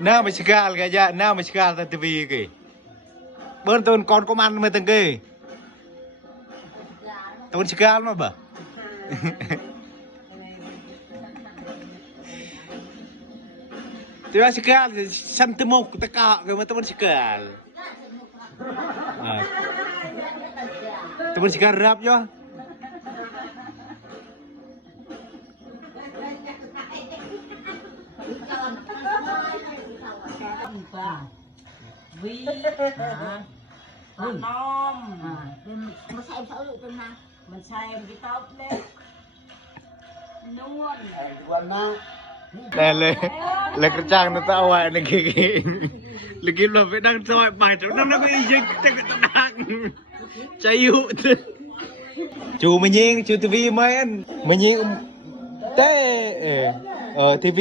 na mesikal kaya na mesikal ta TV ke bên tuần con có ăn mà từng kì tuần sekal mà bà tuần sekal sam temuk teka ke mà tuần sekal tuần sekal rap cho vi nom mà xem sao được bên nào mình xem cái tóc đấy nuôn le kerjaan na tawa na gigi lagi lo pedang soy bai tu na ko ijek tak tak chayu chu menying chu TV main menying te TV